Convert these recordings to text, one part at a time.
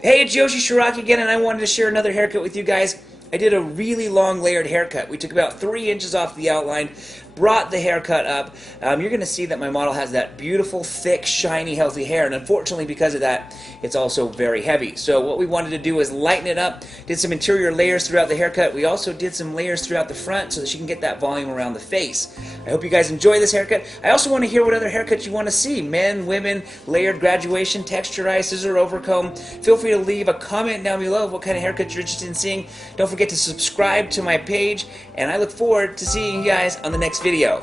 Hey, it's Yoshi Shiraki again, and I wanted to share another haircut with you guys. I did a really long layered haircut. We took about 3 inches off the outline, brought the haircut up. You're going to see that my model has that beautiful, thick, shiny, healthy hair, and unfortunately because of that, it's also very heavy. So what we wanted to do is lighten it up, did some interior layers throughout the haircut. We also did some layers throughout the front so that she can get that volume around the face. I hope you guys enjoy this haircut. I also want to hear what other haircuts you want to see. Men, women, layered graduation, texturized, scissor overcomb. Feel free to leave a comment down below of what kind of haircuts you're interested in seeing. Don't forget to subscribe to my page, and I look forward to seeing you guys on the next video.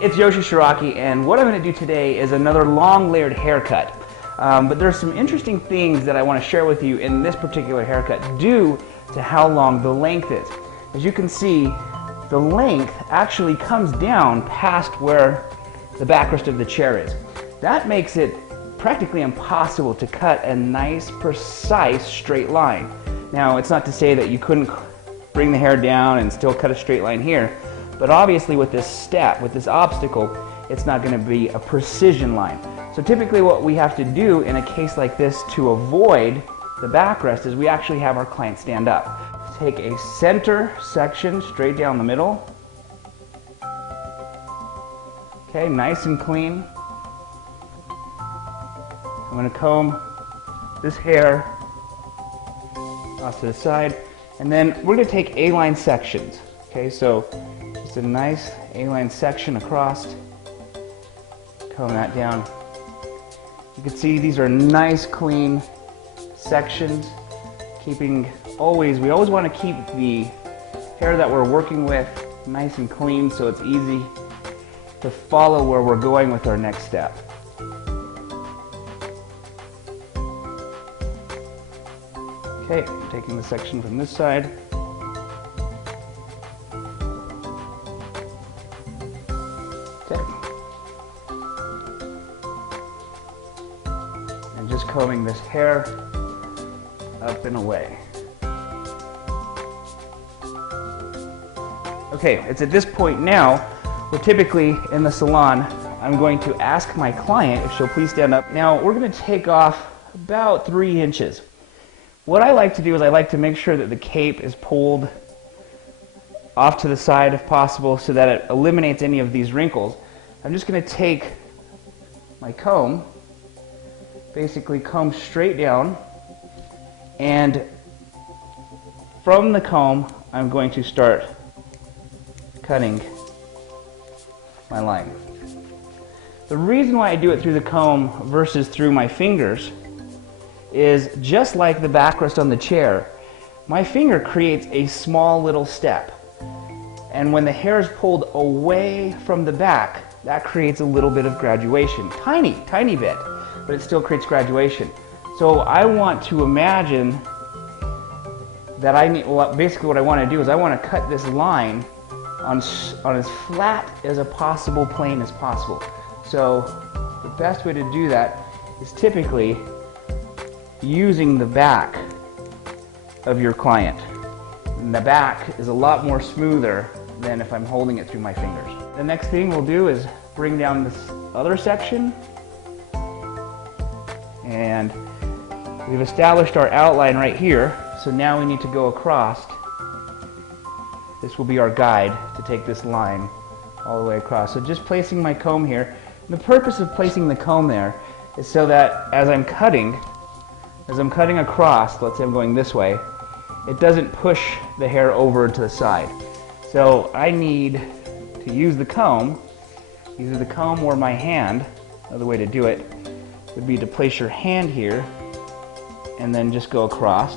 It's Yoshi Shiraki, and what I'm going to do today is another long layered haircut. But there's some interesting things that I want to share with you in this particular haircut due to how long the length is. As you can see, the length actually comes down past where the backrest of the chair is. That makes it practically impossible to cut a nice, precise straight line. Now, it's not to say that you couldn't bring the hair down and still cut a straight line here, but obviously with this step, with this obstacle, it's not going to be a precision line. So typically what we have to do in a case like this to avoid the backrest is we actually have our client stand up. Take a center section straight down the middle. Okay, nice and clean. I'm going to comb this hair off to the side, and then we're going to take A-line sections. Okay, so just a nice A-line section across. Comb that down. You can see these are nice, clean sections. We always want to keep the hair that we're working with nice and clean so it's easy to follow where we're going with our next step. Okay, taking the section from this side. Okay. And just combing this hair up and away. Okay, it's at this point now where typically in the salon I'm going to ask my client if she'll please stand up. Now we're going to take off about 3 inches. What I like to do is I like to make sure that the cape is pulled off to the side if possible so that it eliminates any of these wrinkles. I'm just going to take my comb, basically comb straight down, and from the comb I'm going to start cutting my line. The reason why I do it through the comb versus through my fingers is just like the backrest on the chair, my finger creates a small little step. And when the hair is pulled away from the back, that creates a little bit of graduation. Tiny, tiny bit, but it still creates graduation. So I want to imagine that basically what I want to do is I want to cut this line on as flat as a possible plane as possible. So the best way to do that is typically using the back of your client. And the back is a lot more smoother than if I'm holding it through my fingers. The next thing we'll do is bring down this other section, and we've established our outline right here, so now we need to go across. This will be our guide to take this line all the way across. So just placing my comb here. The purpose of placing the comb there is so that as I'm cutting across, let's say I'm going this way, it doesn't push the hair over to the side. So I need to use the comb, either the comb or my hand. Another way to do it would be to place your hand here and then just go across.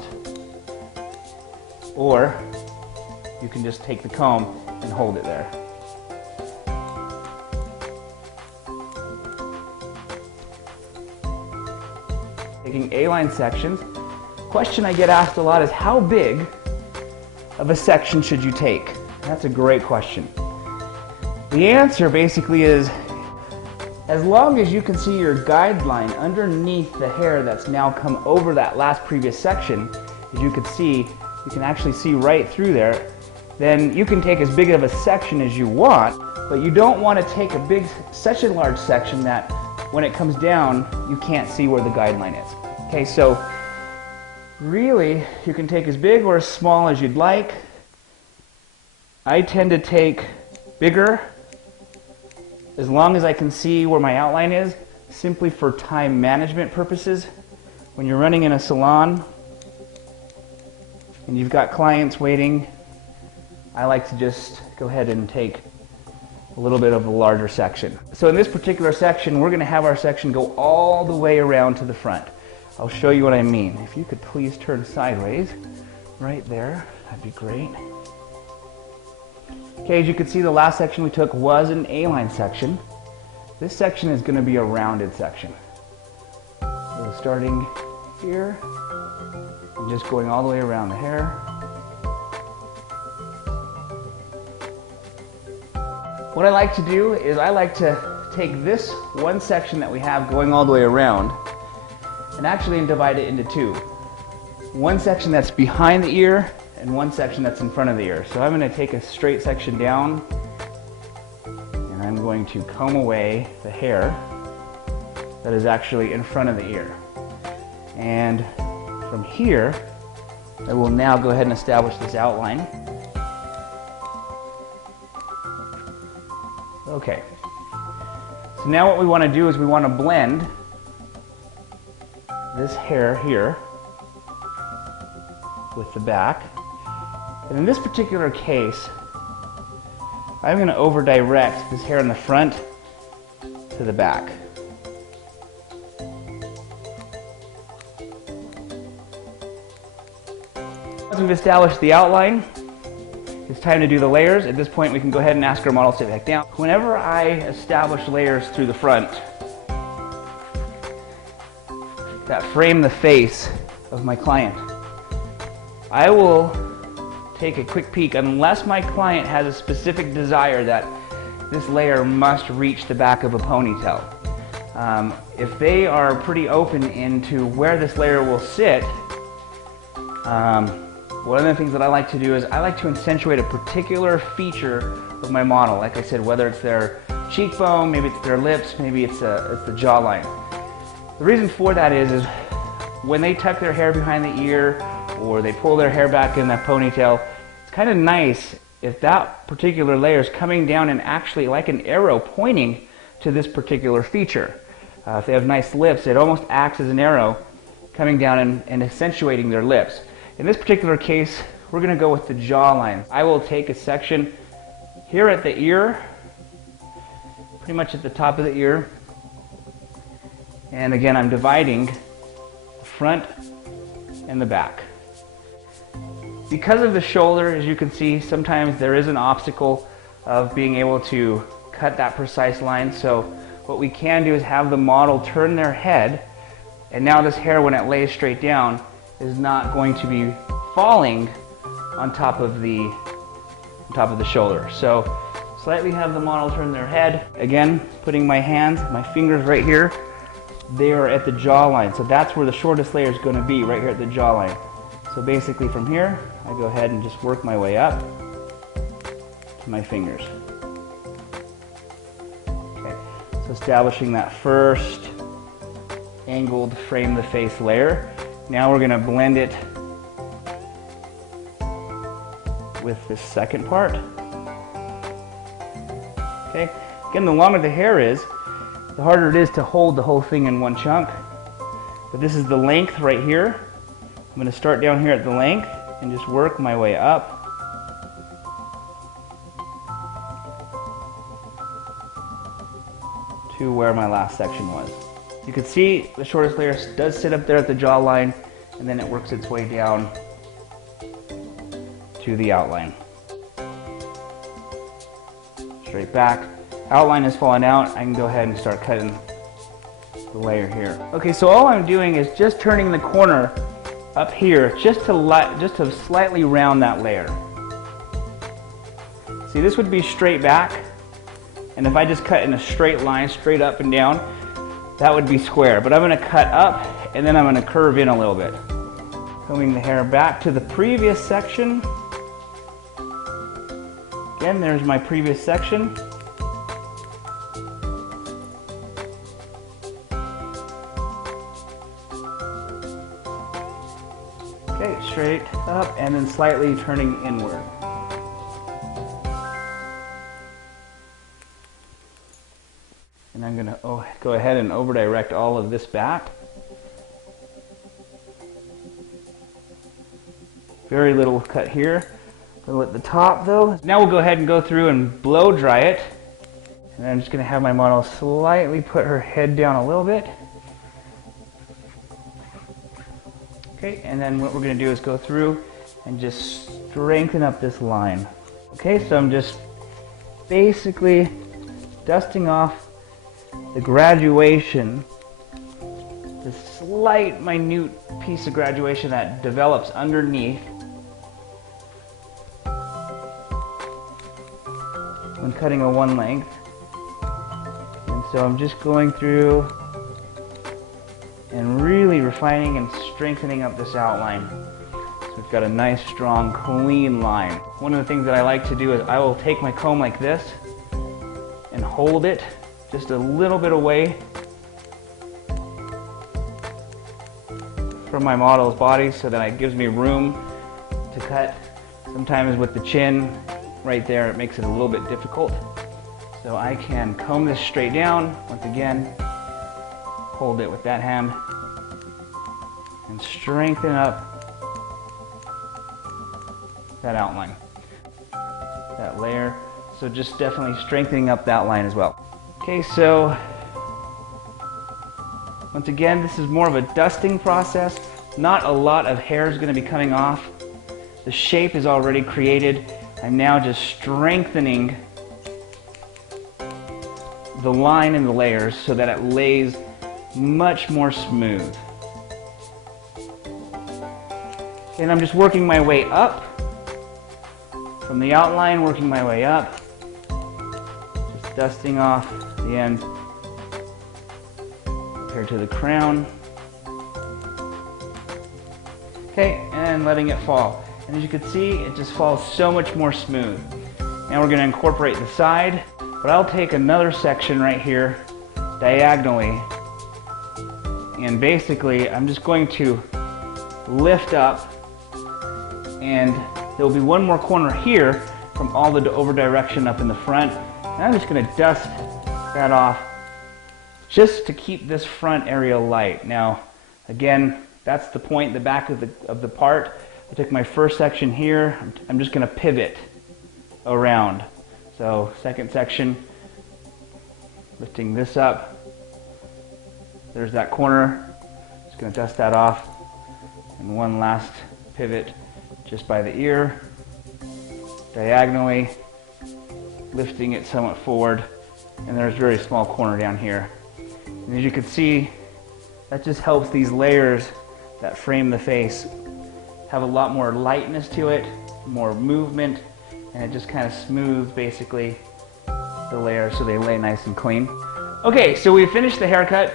Or you can just take the comb and hold it there. Taking A-line sections. Question I get asked a lot is how big of a section should you take? That's a great question. The answer basically is as long as you can see your guideline underneath the hair that's now come over that last previous section, as you can see, you can actually see right through there, then you can take as big of a section as you want, but you don't want to take such a large section that when it comes down, you can't see where the guideline is. Okay, so Really, you can take as big or as small as you'd like. I tend to take bigger as long as I can see where my outline is, simply for time management purposes. When you're running in a salon and you've got clients waiting, I like to just go ahead and take a little bit of a larger section. So in this particular section, we're going to have our section go all the way around to the front. I'll show you what I mean. If you could please turn sideways, right there, that'd be great. Okay, as you can see, the last section we took was an A-line section. This section is going to be a rounded section. So starting here, and just going all the way around the hair. What I like to do is I like to take this one section that we have going all the way around and actually divide it into two. One section that's behind the ear and one section that's in front of the ear. So I'm going to take a straight section down and I'm going to comb away the hair that is actually in front of the ear. And from here, I will now go ahead and establish this outline. Okay. So now what we want to do is we want to blend this hair here with the back. And in this particular case, I'm going to over direct this hair in the front to the back. Once we've established the outline, it's time to do the layers. At this point, we can go ahead and ask our model to sit back down. Whenever I establish layers through the front that frame the face of my client, I will take a quick peek, unless my client has a specific desire that this layer must reach the back of a ponytail. If they are pretty open into where this layer will sit, one of the things that I like to do is I like to accentuate a particular feature of my model. Like I said, whether it's their cheekbone, maybe it's their lips, maybe it's the jawline. The reason for that is when they tuck their hair behind the ear or they pull their hair back in that ponytail, it's kind of nice if that particular layer is coming down and actually like an arrow pointing to this particular feature. If they have nice lips, it almost acts as an arrow coming down and accentuating their lips. In this particular case, we're going to go with the jawline. I will take a section here at the ear, pretty much at the top of the ear, and again I'm dividing the front and the back. Because of the shoulder, as you can see, sometimes there is an obstacle of being able to cut that precise line. So what we can do is have the model turn their head, and now this hair, when it lays straight down, is not going to be falling on top of the shoulder. So slightly have the model turn their head. Again, putting my hands, my fingers right here, they are at the jawline. So that's where the shortest layer is going to be, right here at the jawline. So basically from here, I go ahead and just work my way up to my fingers. Okay, so establishing that first angled frame the face layer. Now we're going to blend it with this second part. Okay, again, the longer the hair is, the harder it is to hold the whole thing in one chunk. But this is the length right here. I'm going to start down here at the length and just work my way up to where my last section was. You can see the shortest layer does sit up there at the jawline, and then it works its way down to the outline. Straight back. Outline is falling out. I can go ahead and start cutting the layer here. Okay, so all I'm doing is just turning the corner up here just to slightly round that layer. See, this would be straight back, and if I just cut in a straight line, straight up and down, that would be square. But I'm going to cut up, and then I'm going to curve in a little bit. Combing the hair back to the previous section. Again, there's my previous section. Okay, straight up and then slightly turning inward. And I'm going to go ahead and over direct all of this back. Very little cut here. Little at the top though. Now we'll go ahead and go through and blow dry it. And I'm just going to have my model slightly put her head down a little bit. Okay, and then what we're going to do is go through and just strengthen up this line. Okay, so I'm just basically dusting off the graduation, the slight minute piece of graduation that develops underneath when cutting a one length. And so I'm just going through and really refining and strengthening up this outline. So we've got a nice, strong, clean line. One of the things that I like to do is I will take my comb like this and hold it just a little bit away from my model's body so that it gives me room to cut. Sometimes with the chin right there, it makes it a little bit difficult. So I can comb this straight down, once again, hold it with that hand, and strengthen up that outline, that layer. So just definitely strengthening up that line as well. Okay, so once again, this is more of a dusting process. Not a lot of hair is going to be coming off. The shape is already created. I'm now just strengthening the line and the layers so that it lays much more smooth. And I'm just working my way up from the outline, working my way up, just dusting off the end compared to the crown. Okay, and letting it fall. And as you can see, it just falls so much more smooth. Now we're going to incorporate the side, but I'll take another section right here diagonally, and basically I'm just going to lift up, and there will be one more corner here from all the over direction up in the front, and I'm just going to dust that off just to keep this front area light. Now again, that's the point, the back of the part. I took my first section here, I'm just going to pivot around. So second section, lifting this up, there's that corner, just going to dust that off, and one last pivot just by the ear, diagonally, lifting it somewhat forward, and there's a very small corner down here. And as you can see, that just helps these layers that frame the face have a lot more lightness to it, more movement, and it just kind of smooths basically the layers so they lay nice and clean. Okay, so we finished the haircut.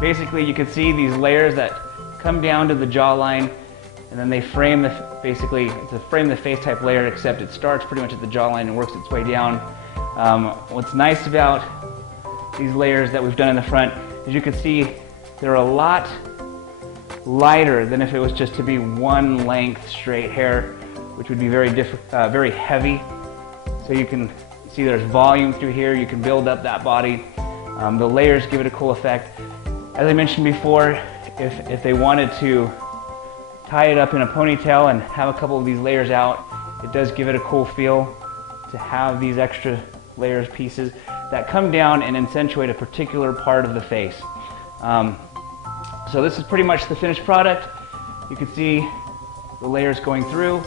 Basically you can see these layers that come down to the jawline, and then they frame basically it's a frame the face type layer, except it starts pretty much at the jawline and works its way down. What's nice about these layers that we've done in the front, as you can see, they're a lot lighter than if it was just to be one length straight hair, which would be very heavy. So you can see there's volume through here. You can build up that body. The layers give it a cool effect. As I mentioned before, if they wanted to tie it up in a ponytail and have a couple of these layers out, it does give it a cool feel to have these extra layers pieces that come down and accentuate a particular part of the face. So this is pretty much the finished product. You can see the layers going through.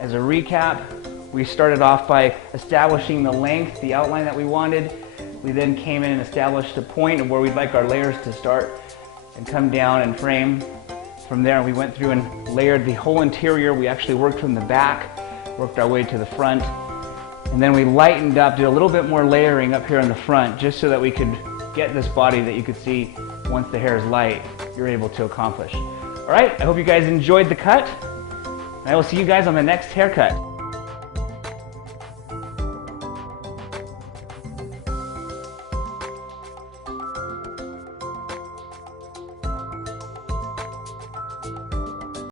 As a recap, we started off by establishing the length, the outline that we wanted. We then came in and established a point of where we'd like our layers to start and come down and frame. From there, we went through and layered the whole interior. We actually worked from the back, worked our way to the front, and then we lightened up, did a little bit more layering up here in the front, just so that we could get this body that you could see once the hair is light, you're able to accomplish. All right, I hope you guys enjoyed the cut, and I will see you guys on the next haircut.